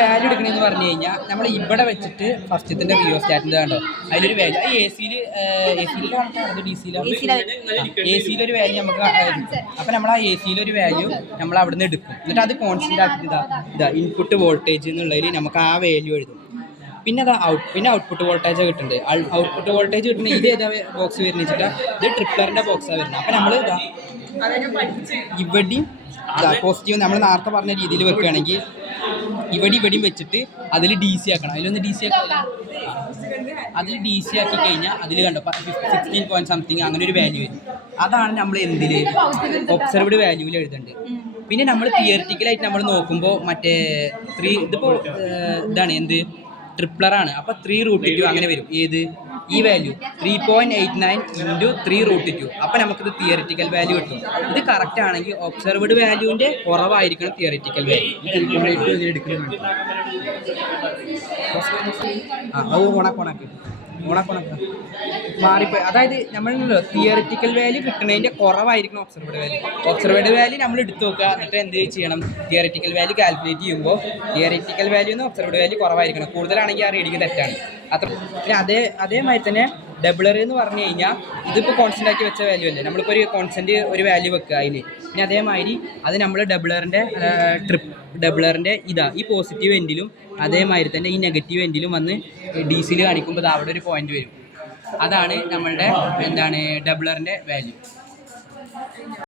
Value എടുക്കണമെന്ന് പറഞ്ഞു കഴിഞ്ഞാൽ നമ്മൾ ഇവിടെ വെച്ചിട്ട് ഫസ്റ്റത്തിന്റെ റിയോസ്റ്റാറ്റിൻ്റെ കണ്ടോ അതിലൊരു വാല്യൂ എ സിയിൽ എ സിയിലൊരു വാല്യൂ നമുക്ക് അപ്പം നമ്മൾ ആ എ സിയിലൊരു വാല്യൂ നമ്മൾ അവിടെ നിന്ന് എടുക്കും എന്നിട്ട് അത് കോൺസ്റ്റന്റ് ആക്കിയിട്ട് ഇതാ ഇൻപുട്ട് വോൾട്ടേജ് എന്നുള്ളതിൽ നമുക്ക് ആ വാല്യൂ എഴുതും. പിന്നെ പിന്നെ ഔട്ട്പുട്ട് വോൾട്ടേജ് കിട്ടുന്നുണ്ട്. ഔട്ട്പുട്ട് വോൾട്ടേജ് കിട്ടുന്ന ഇത് ഏതാ ബോക്സ് വരുന്ന വെച്ചിട്ട് ഇത് ട്രിപ്ലറിന്റെ ബോക്സാണ് വരുന്നത്. അപ്പം നമ്മൾ ഇവിടെയും പോസിറ്റീവ് നമ്മൾ നേരത്തെ പറഞ്ഞ രീതിയിൽ വെക്കുകയാണെങ്കിൽ ഇവിടെയും വെച്ചിട്ട് അതിൽ ഡി സി ആക്കണം. അതിലൊന്ന് ഡി സി അതിൽ ഡി സി ആക്കി കഴിഞ്ഞാൽ അതിൽ കണ്ടോ 16 അങ്ങനെ ഒരു വാല്യൂ വരും. അതാണ് നമ്മൾ എന്തിൽ ഒബ്സർവ്ഡ് വാല്യൂവിൽ എഴുതേണ്ടത്. പിന്നെ നമ്മൾ തിയറിറ്റിക്കലായിട്ട് നമ്മൾ നോക്കുമ്പോൾ മറ്റേ ഇതിപ്പോൾ ഇതാണ് എന്ത് ട്രിപ്ലറാണ്. അപ്പോൾ 3√2 അങ്ങനെ വരും. ഏത് ഈ വാല്യൂ 3.89 × 3√2. അപ്പം നമുക്കിത് തിയറിറ്റിക്കൽ വാല്യൂ കിട്ടും. ഇത് കറക്റ്റ് ആണെങ്കിൽ ഒബ്സർവ്ഡ് വാല്യൂവിൻ്റെ കുറവായിരിക്കണം തിയറിറ്റിക്കൽ വാല്യൂ. അത് ഓണാക്കി മാറിപ്പോയി. അതായത് നമ്മളുണ്ടല്ലോ തിയറിറ്റിക്കൽ വാല്യൂ കിട്ടുന്നതിൻ്റെ കുറവായിരിക്കണം ഒബ്സർവ്ഡ് വാല്യൂ. ഒബ്സർവ്ഡ് വാല്യൂ നമ്മൾ എടുത്ത് നോക്കുക. എന്നിട്ട് എന്ത് ചെയ്യണം തിയറിറ്റിക്കൽ വാല്യൂ കാൽക്കുലേറ്റ് ചെയ്യുമ്പോൾ തിയറിറ്റിക്കൽ വാല്യൂ എന്ന് ഒബ്സർവ്ഡ് വാല്യൂ കുറവായിരിക്കണം. കൂടുതലാണെങ്കിൽ ആ റീഡിങ് തെറ്റാണ്. അത്ര പിന്നെ അതേമാതിരി തന്നെ ഡബിളർ എന്ന് പറഞ്ഞു കഴിഞ്ഞാൽ ഇതിപ്പോൾ കോൺസ്റ്റൻ്റ് ആക്കി വെച്ച വാല്യൂ അല്ലേ. നമ്മളിപ്പോൾ ഒരു കോൺസ്റ്റൻ്റ് ഒരു വാല്യൂ വെക്കുക അതിൽ. പിന്നെ അതേമാതിരി അത് നമ്മൾ ഡബിളറിൻ്റെ ഈ പോസിറ്റീവ് എൻഡിലും അതേമാതിരി തന്നെ ഈ നെഗറ്റീവ് എൻഡിലും വന്ന് ഡി സിയിൽ കാണിക്കുമ്പോൾ അവിടെ ഒരു പോയിന്റ് വരും. അതാണ് നമ്മളുടെ ഡബിളറിൻ്റെ വാല്യൂ.